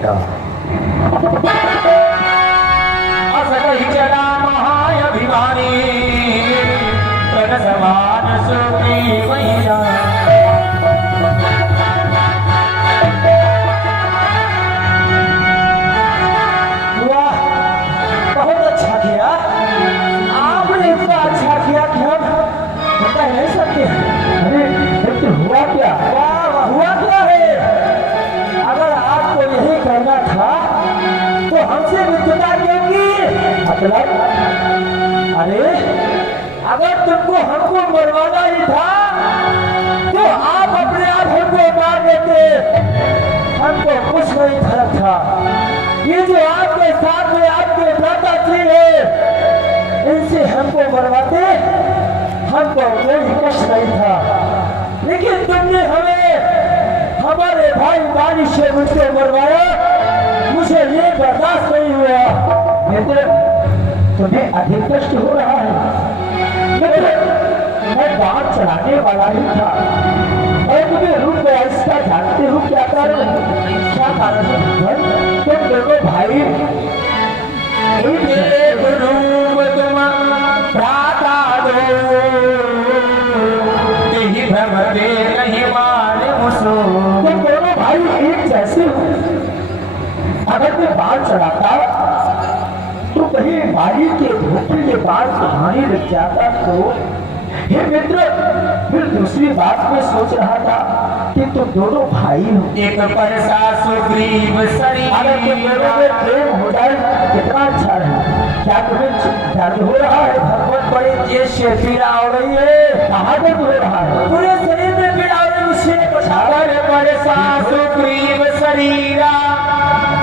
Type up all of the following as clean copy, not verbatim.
बेटा। असकहि चला महाअभिमानी तन समान सुग्रीवैया। वाह, बहुत अच्छा किया आपने, इतना अच्छा किया कि हम बता नहीं सकते। अरे लेकिन हुआ क्या? वाह, हुआ क्या है? अगर आपको यही करना था तो हमसे मित्रता क्यों की? मतलब अरे अगर तुमको हमको मरवाना ही था तो आप अपने आप हमको मार देते, हमको कुछ नहीं फर्क था। ये जो आपके साथ में आपके भ्राताजी है इनसे हमको मरवाते, हमको कोई कष्ट नहीं था। लेकिन तुमने हमें हमारे भाई बारिश से मुझको मरवाया, मुझे ये बर्दाश्त नहीं हुआ। मित्र तुम्हें अधिक कष्ट हो रहा है। मित्र मैं बात चलाने वाला ही था और तुम्हें रुक गया, इसका जानते हो क्या कारण? क्या कारण है? तुम दोनों भाई एक रूप तुम भ्राता दो, तेहि भ्रम दे नहीं माने मुसो। तुम दोनों भाई एक जैसे हो। अगर मैं बाल चढ़ाता तो कहीं बाली के धोखे के बाल कहानी लग जाता तो हे मित्र, फिर दूसरी बात में सोच रहा था कि तुम दोनों भाई हो। एक परसा सुग्रीव शरीर, अगर तुम दोनों में प्रेम हो जाए कितना अच्छा है। क्या तुम्हें दर्द हो रहा है? भगवान बड़े तेज से पीड़ा हो रही है। कहाँ दर्द हो रहा है? पूरे शरीर में पीड़ा हो रही है। मुझसे अगर परसा सुग्रीव शरीरा,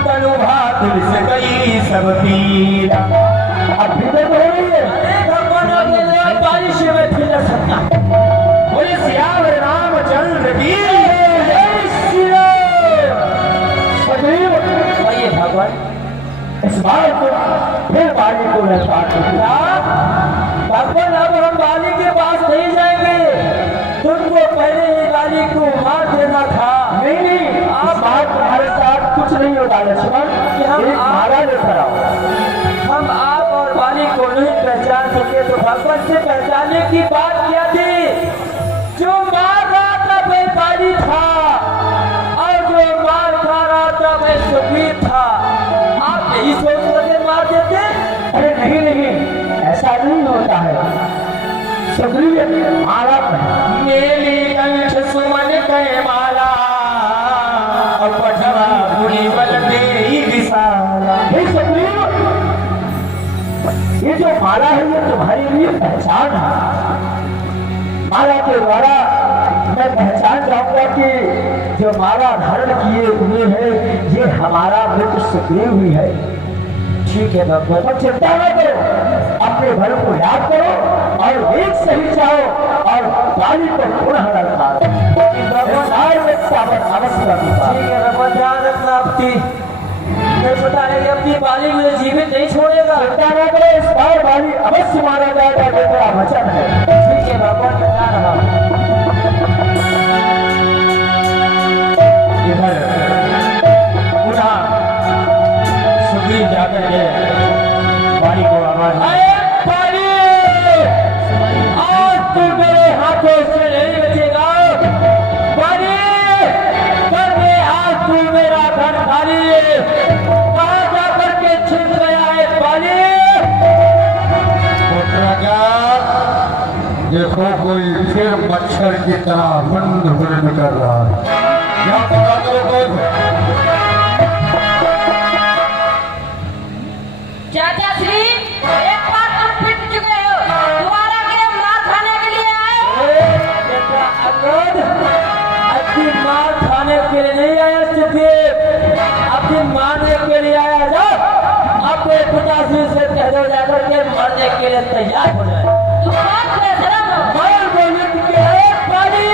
तनु भातुर से गई सब पीड़ा। अब भी दर्द हो रही है। भगवान बारिश में फिर सकता। बोले सियावर रामचंद्र की ये भगवान इस बार तो फिर बाली को लौटा दिया। भगवान अब हम बाली के पास नहीं जाएंगे, तुमको पहले ही बाली को मार देना था। नहीं नहीं, आप बात तुम्हारे साथ कुछ नहीं होगा लक्ष्मण, कि हम मारा लेकर आओ। हम आप और बाली को नहीं पहचान सके तो भगवान से पहचानने की बात किया थी। जो मार रहा था वह बाली था और जो मार खा रहा था वह सुग्रीव था। आप यही सोच करके मार देते? अरे नहीं नहीं, ऐसा नहीं होता है। सुग्रीव मारा मेली कंठ सुमन कह माला, और पठवा बुरी बल दे विशाला। हे सुग्रीव, ये जो माला है ये तुम्हारे लिए पहचान है। माला के द्वारा मैं पहचान जाऊंगा कि जो माला धारण किए हुए है ये हमारा मित्र सुग्रीव ही है। ठीक है भगवान, पर चिंता न करो, अपने घर को याद करो और वेग सही जाओ और बाली को पुनः ललकारो। ठीक है भगवान, ध्यान रखना अपनी। नहीं पता है कि अपनी बाली मुझे जीवित नहीं छोड़ेगा। चिंता न करो, इस बार बाली अवश्य मारा जाएगा, ये मेरा वचन है। ठीक है भगवान, मैं जा रहा हूँ। इधर पुनः सुग्रीव जाकर के बाली को आवाज, बाली, आज तू मेरे हाथों से नहीं बचेगा। बाली, कर दे आज तू मेरा धन खाली। कहाँ जाकर के छिप गया है बाली? देखो कोई फिर मच्छर की तरह बंद बंद कर रहा है। क्या पता करो कौन? चाचा श्री, एक बार तुम पिट चुके हो, दोबारा के मार खाने के लिए आए हो? अपनी मार खाने के लिए नहीं आया सुग्रीव, अपनी मारने के लिए आया। जाओ अपने पिताश्री से कह दो जाकर के मरने के लिए तैयार हो जाए। तुम बात बेशरम हो। मार बोलने के लिए बाली।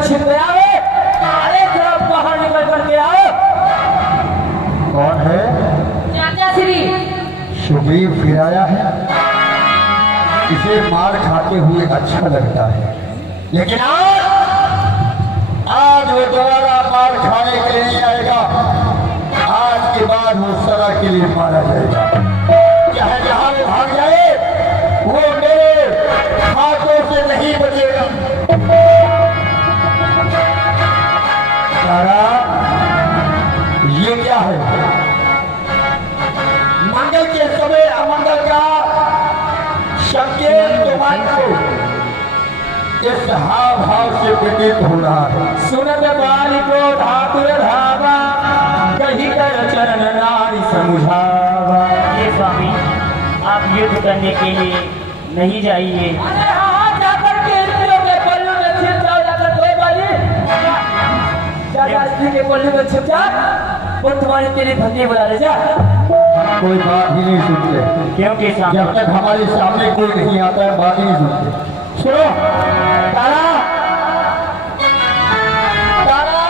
छिप गया है। अरे जरा बाहर निकल करके आओ। सुग्रीव फिर आया है, इसे मार खाते हुए अच्छा लगता है, लेकिन आज वो दोबारा मार खाने के लिए नहीं आएगा। आज के बाद वो सदा के लिए मारा जाएगा। चाहे जहां वो भाग जाए, वो मेरे हाथों से नहीं बचेगा। तारा, ये क्या है? मंगल के समय अमंगल का संकेत तुम्हारे इस हाव भाव से प्रतीत हो रहा है। सुनत बाली को धातुर धावा, कहीं कर चरण नारी समुझावा। ये स्वामी, आप युद्ध करने के लिए नहीं जाइए। अरे हाँ, जाकर के इंद्रियों के पल्लू में छिप जाओ, जाकर दो बाली जा स्त्री के पल्लू में छिप जा, वो तुम्हारी तेरी भंगी बुला ले जा। कोई बात ही नहीं सुनते, क्योंकि स्वामी, जब तक हमारे सामने कोई नहीं आता है बात ही नहीं सुनते। सुनो तारा, तारा,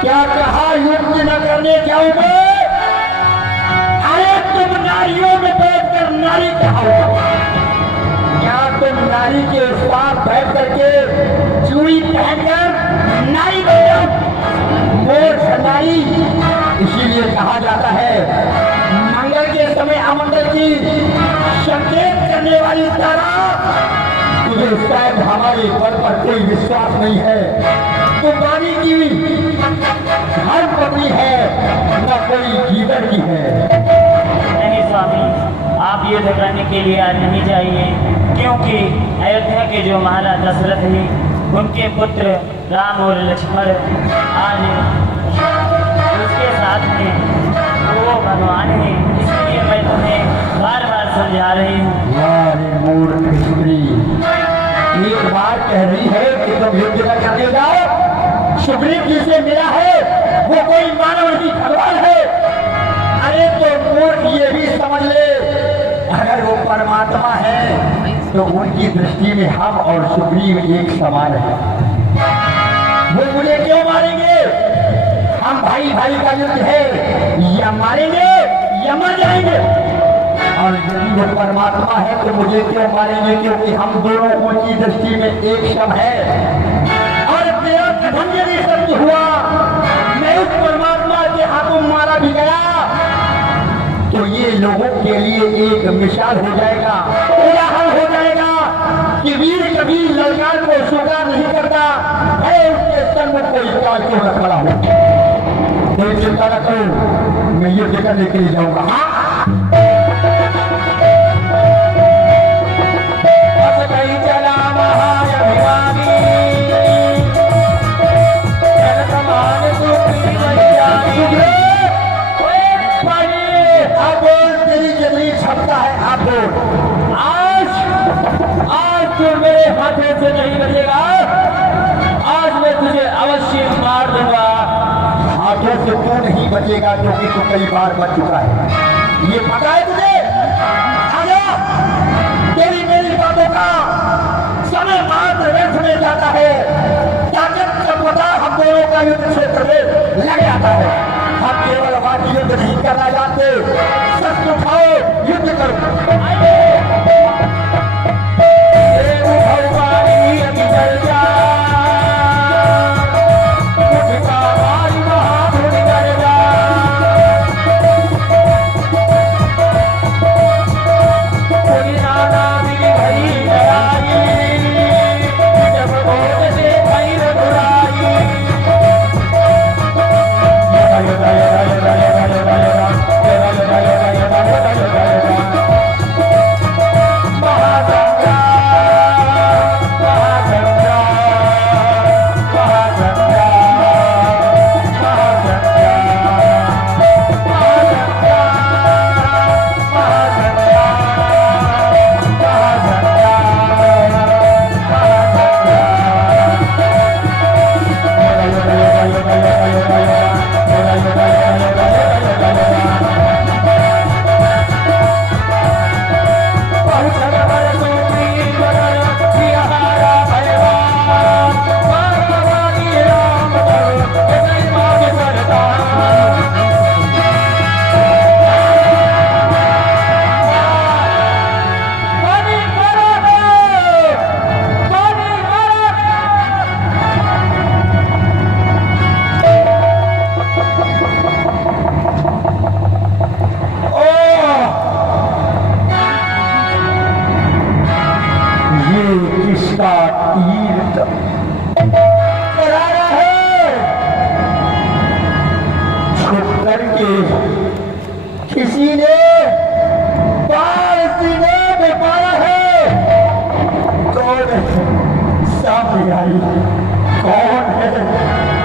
क्या कहा युद्ध न करने जाओगे? अरे तुम नारियों में बैठकर नारी कहाओ। क्या तुम नारी के उस पार बैठ करके चूड़ी पहनकर नारी बन जाओ? मोर नारी, इसीलिए कहा जाता है मंगल के समय अमंगल की संकेत करने वाली तारा। तुझे शायद हमारे पर कोई विश्वास नहीं है। तुम्हारी की हर पत्नी है, न कोई जीवन की है। नहीं स्वामी, आप युद्ध करने के लिए आज नहीं जाइए, क्योंकि अयोध्या के जो महाराज दशरथ हैं, उनके पुत्र राम और लक्ष्मण आज उसके साथ में वो भगवान है। इसलिए मैं तुम्हें बार बार समझा रही हूँ। यारे मूर्ख स्त्री, एक बार कह रही है कि तुम युद्ध न करने जाओ। सुग्रीव जी से मिला है, वो कोई मानव नहीं, भगवान है। अरे तो मूर्ख ये भी समझ ले, अगर वो परमात्मा है तो उनकी दृष्टि में हम और सुग्रीव एक समान है। वो मुझे क्यों मारेंगे? हम भाई भाई का युद्ध है, या मारेंगे या मर जाएंगे। और यदि वो परमात्मा है तो मुझे क्यों मारेंगे? क्योंकि हम दोनों उनकी दृष्टि में एक सम है। और मेरा धन यदि सत्य हुआ, मैं उस परमात्मा के हाथों मारा भी गया, तो ये लोगों के लिए एक मिसाल हो जाएगा, उदाहरण हो जाएगा कि वीर कभी ललकार को स्वीकार नहीं करता है, उसके संग कोई काल क्यों न खड़ा हो। कोई चिंता न करो, मैं युद्ध करने के लिए जाऊंगा। चला महाअभिमानी, जन समान सुखी मैयानी। अब तेरी जगली छपता है। अब आज तू मेरे हाथों से नहीं बचेगा। आज मैं तुझे अवश्य मार दूंगा। हाथों से तू नहीं बचेगा, क्योंकि तू कई बार बच चुका है। ये पता है तुझे? आजा, तेरी मेरी बातों का समय मात्र व्यर्थ में जाता है। ताकत का पता हम दोनों का युद्ध क्षेत्र में लग जाता है। हम केवल वाक्य युद्ध नहीं करना जानते, शस्त्र उठाओ, युद्ध करो। किसका तीर चलाना है, छुप करके किसी ने बाल सीने में मारा है। कौन है सामने आई, कौन है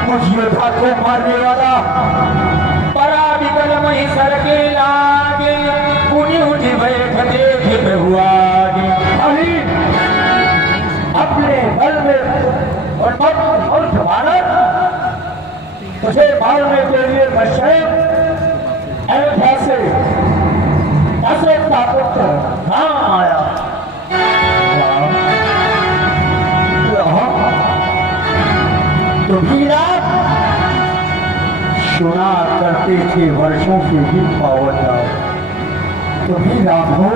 मुझ योद्धा को मारने वाला? परा विकल मही सर के लागे, पुनि उठी बैठ देख में हुआ अभी अपने बल में और जमाना तुझे मारने के लिए मैं स्वयं अयोध्या से दशरथ का पुत्र राम आया। तुम्ही राम सुना करते थे वर्षों से भी पावन तुम्ही राम हो।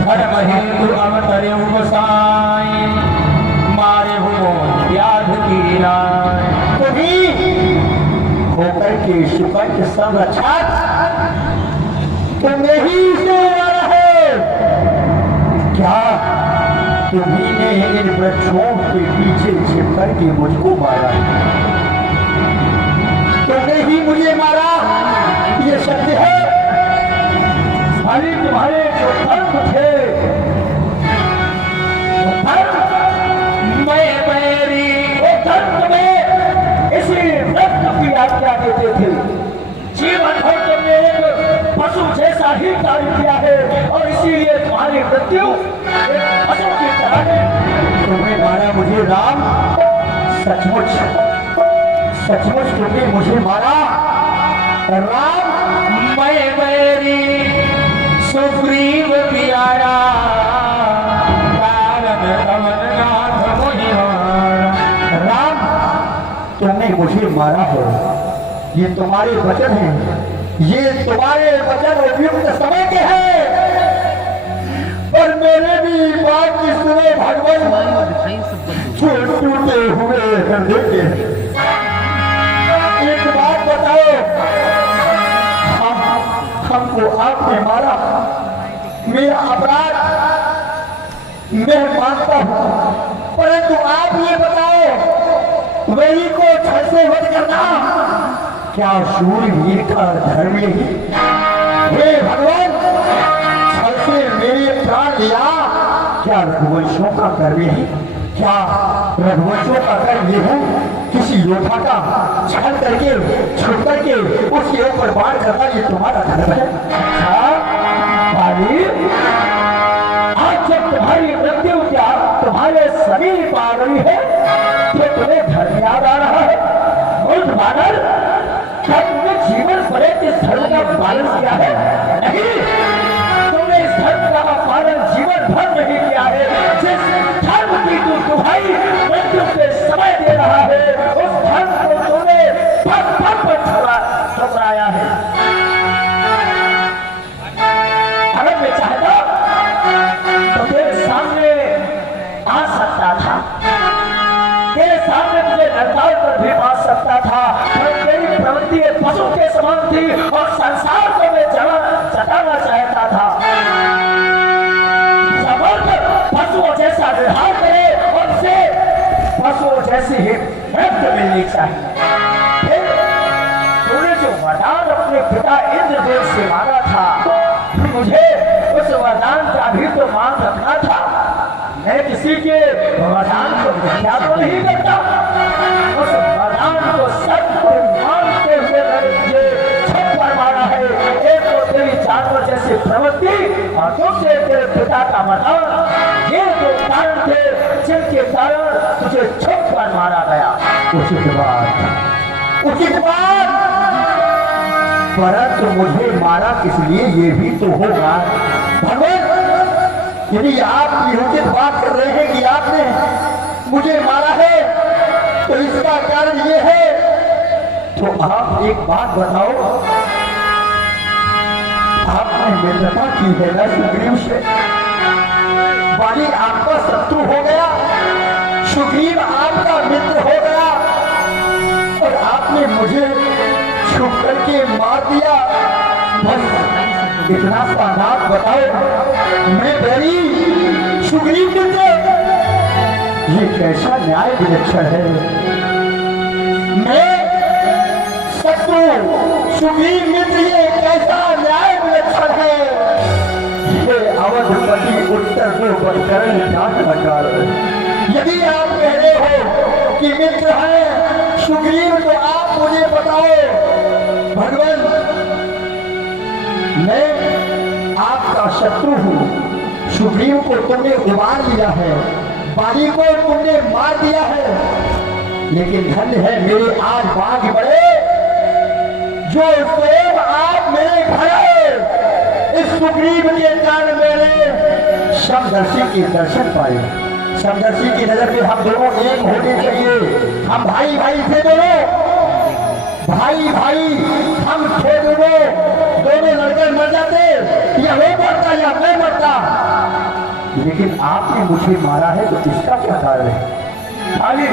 धर्म हिंदू अवतरे गोसाई, मारे हो व्याध की राय। तुम्ही होकर के शुकर के संरक्षक तुम्हें ही से मारा है क्या? तुम्ही ने इन वृक्षों के पीछे छिप करके मुझको मारा, तुमने ही मुझे मारा, ये सत्य है? अभी तुम्हारे जो धर्म थे, मैं बैरी वो धर्म में इसी व्रत की आज्ञा देते थे। जीवन भर तुमने एक पशु जैसा ही कार्य किया है और इसीलिए तुम्हारी मृत्यु एक पशु की तरह है। तुम्हें मारा मुझे राम, सचमुच सचमुच तुमने मुझे मारा राम। मैं बैरी सुग्रीव प्यारा, कारण कमल नाथ मोहि मारा। राम तुमने मुझे मारा है, ये तुम्हारे वचन हैं, ये तुम्हारे वचन उपयुक्त समय के हैं, पर मेरे भी बात की सुने भगवान, जो टूटे हुए हृदय के। एक बात बताओ, हमको आपने मारा, मेरा अपराध मैं मानता हूं, परंतु आप ये बताओ वही को छल से वध करना क्या शूरवीर का धर्म नहीं? हे भगवान, छल से मेरे प्राण लिया क्या रघुवंशों का कर्म है? क्या रघुवंशों का कर्म ये हो किसी योद्धा का छल करके छुप करके उसके ऊपर बाढ़ करना ये तुम्हारा धर्म है? आज जब तुम्हारी मृत्यु क्या तुम्हारे समीप आ रही है तो तुम्हें धर्म याद आ रहा है? मूर्ख बानर, क्या तुमने जीवन भर इस धर्म का पालन किया है? नहीं, तुमने इस धर्म का पालन जीवन भर नहीं किया है। जिस धर्म की तू दुहाई मृत्यु के समय दे रहा है, उस धर्म को तुमने पग पग पर ठुकराया है। अगर मैं चाहता तो तेरे सामने आ सकता था, तेरे सामने मुझे नरकाल पर भी मार सकता था, पर मेरी प्रवृत्ति पशु के समान थी और संसार को मैं जताना चाहता था। पशुओं जैसा व्यवहार करे और उसे पशुओं जैसी ही मृत्यु मिलनी चाहिए। फिर तूने जो वरदान अपने पिता इंद्रदेव से मांगा था, मुझे उस वरदान का भी तो मान रखना था। मैं किसी के वरदान को मिथ्या तो नहीं करता, उस वरदान को सत्य मानते हुए मैंने छत पर मारा है। एक तो तेरी जानवर जैसी प्रवृत्ति और दूसरे तेरे पिता का वरदान, ये दो कारण थे जिनके कारण तुझे छत पर मारा गया। उचित बात, परंतु मुझे मारा किस लिए ये भी तो होगा। भगवान, यदि आप ये उचित बात कर रहे हैं कि आपने मुझे मारा है तो इसका कारण ये है, तो आप एक बात बताओ, आपने मित्रता की है ना सुग्रीव से? बाली आपका शत्रु हो गया, सुग्रीव आपका मित्र हो गया और आपने मुझे छुप करके मार दिया। बस इतना सा नाम बताओ, मैं बैरी सुग्रीव मित्र ये कैसा न्याय विलक्षण है। मैं शत्रु सुग्रीव मित्र, ये कैसा न्याय विलक्षण है। ये अवधपति उत्तर को बचकरण जात नकार। यदि आप कह रहे हो कि मित्र है सुग्रीव, तो आप मुझे बताओ भगवान, मैं आपका शत्रु हूँ। सुग्रीव को तुमने उबार लिया है, बाली को तुमने मार दिया है, लेकिन धन्य है मेरे आज बाघ बड़े जो स्वयं आप मेरे घर आए। इस सुग्रीव के कारण मैंने समदर्शी के दर्शन पाए। समदर्शी की नजर में हम दोनों एक होने चाहिए। हम भाई भाई थे दोनों, भाई भाई हम थे दोनों लड़के मर जाते, या वो मरता या मैं मरता, लेकिन आपने मुझे मारा है, तो इसका क्या कारण है। आगे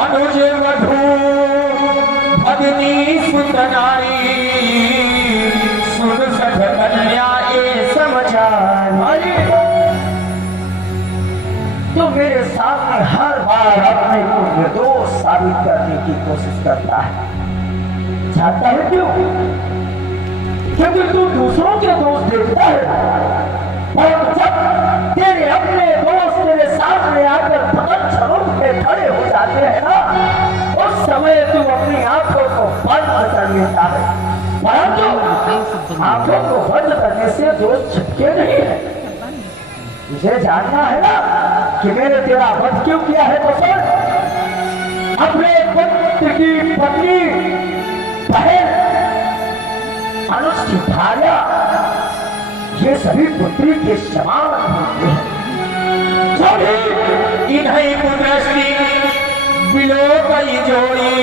अनुज वधू भगनी सुत नारी, सुन सठ कन्या ए समाचार। तो मेरे सामने हर बार अपने को निर्दोष साबित करने की कोशिश करता है। जानता है क्यों? क्योंकि तू दूसरों के दोष देखता है, और जब तेरे अपने दोस्त तेरे सामने आकर भगत स्वरूप में खड़े हो जाते हैं ना, उस समय तू अपनी आंखों को बंद कर लेता है। परंतु आंखों को बंद करने से दोष छिपके नहीं है। तुझे जानना है ना कि मैंने तेरा वध क्यों किया है। तो सर, अपने पुत्र की पत्नी बहन अनुज की भार्या, ये सभी पुत्री के समान होते हैं। इन्हीं कुदृष्टि बिलो कई जोड़ी,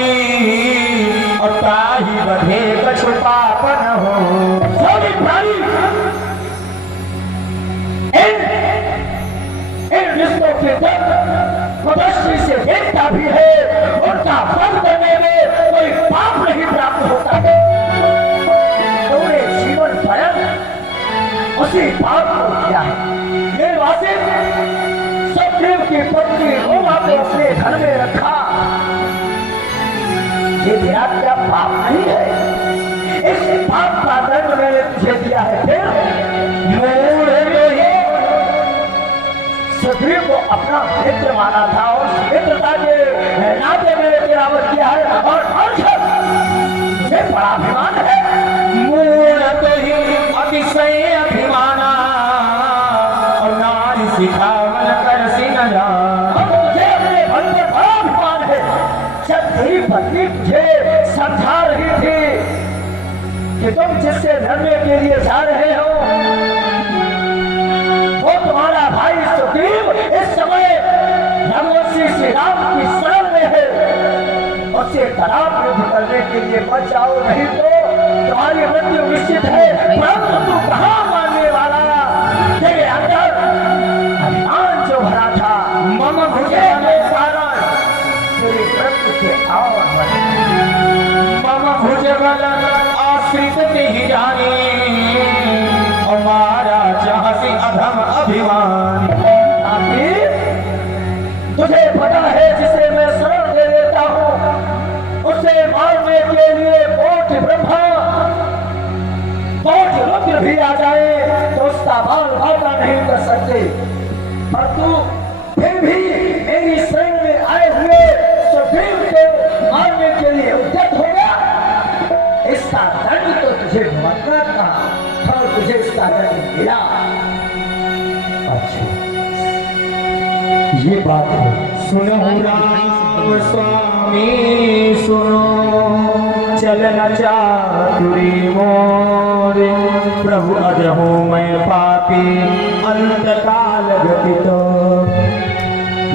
और ताही बधे कछुपापन हो। इन रिश्तों के जब कुदृष्टि से देखता भी है, उनका वध करने में कोई पाप नहीं प्राप्त होता है। पूरे जीवन भर उसी पाप को किया है। ये वासिक सुग्रीव की पत्नी रोमा को अपने घर में रखा, ये तेरा क्या पाप नहीं है? इस पाप का दंड मैंने तुझे दिया है। सुग्रीव को अपना मित्र माना था, और मित्रता के नाते मैंने तेरा वध किया है, और मुझे बड़ा अभिमान है। अतिशय अभिमाना, और नारी सिखावन कर सिंगला। मुझे अपने मन पर बड़ा अभिमान है। जब तेरी पत्नी तुझे समझा रही थी कि तुम जिससे लड़ने के लिए जा रहे हो वो तुम्हारा भाई सुग्रीव इस समय रघुवंशी श्री राम की शरण में है, उससे खराब युद्ध करने के लिए मत जाओ, नहीं तो तुम्हारी मृत्यु निश्चित है। परंतु तू कहाँ मानने वाला? तेरे अंदर अभिमान जो भरा था, मम भुजे के कारण तेरी मृत्यु के आवर बने। मम भुज बल आश्रित नहीं जाने, हमारा चाहसी अधम अभिमान। तुझे पता है जिसे मैं शरण दे देता हूँ, उसे मारने के लिए कोट ब्रह्मा कोट रुद्र भी आ जाए तो उसका बाल बाका नहीं कर सकते। पर तू फिर भी मेरी शरण में आए हुए सुग्रीव को मारने के लिए उद्यत हो गया। इसका दंड तो तुझे भुगतना था, और तुझे इसका दंड मिला। अच्छा, ये बात है। सुनो राम स्वामी सुनो, चलना चातुरी मोरे, प्रभु अदहु मैं पापी अंत काल गति।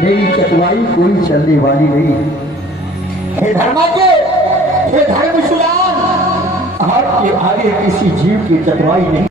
मेरी चतुराई कोई चलने वाली नहीं। हे धर्माज्ञ, हे धर्मशूलान, आपके आगे किसी जीव की चतुराई नहीं।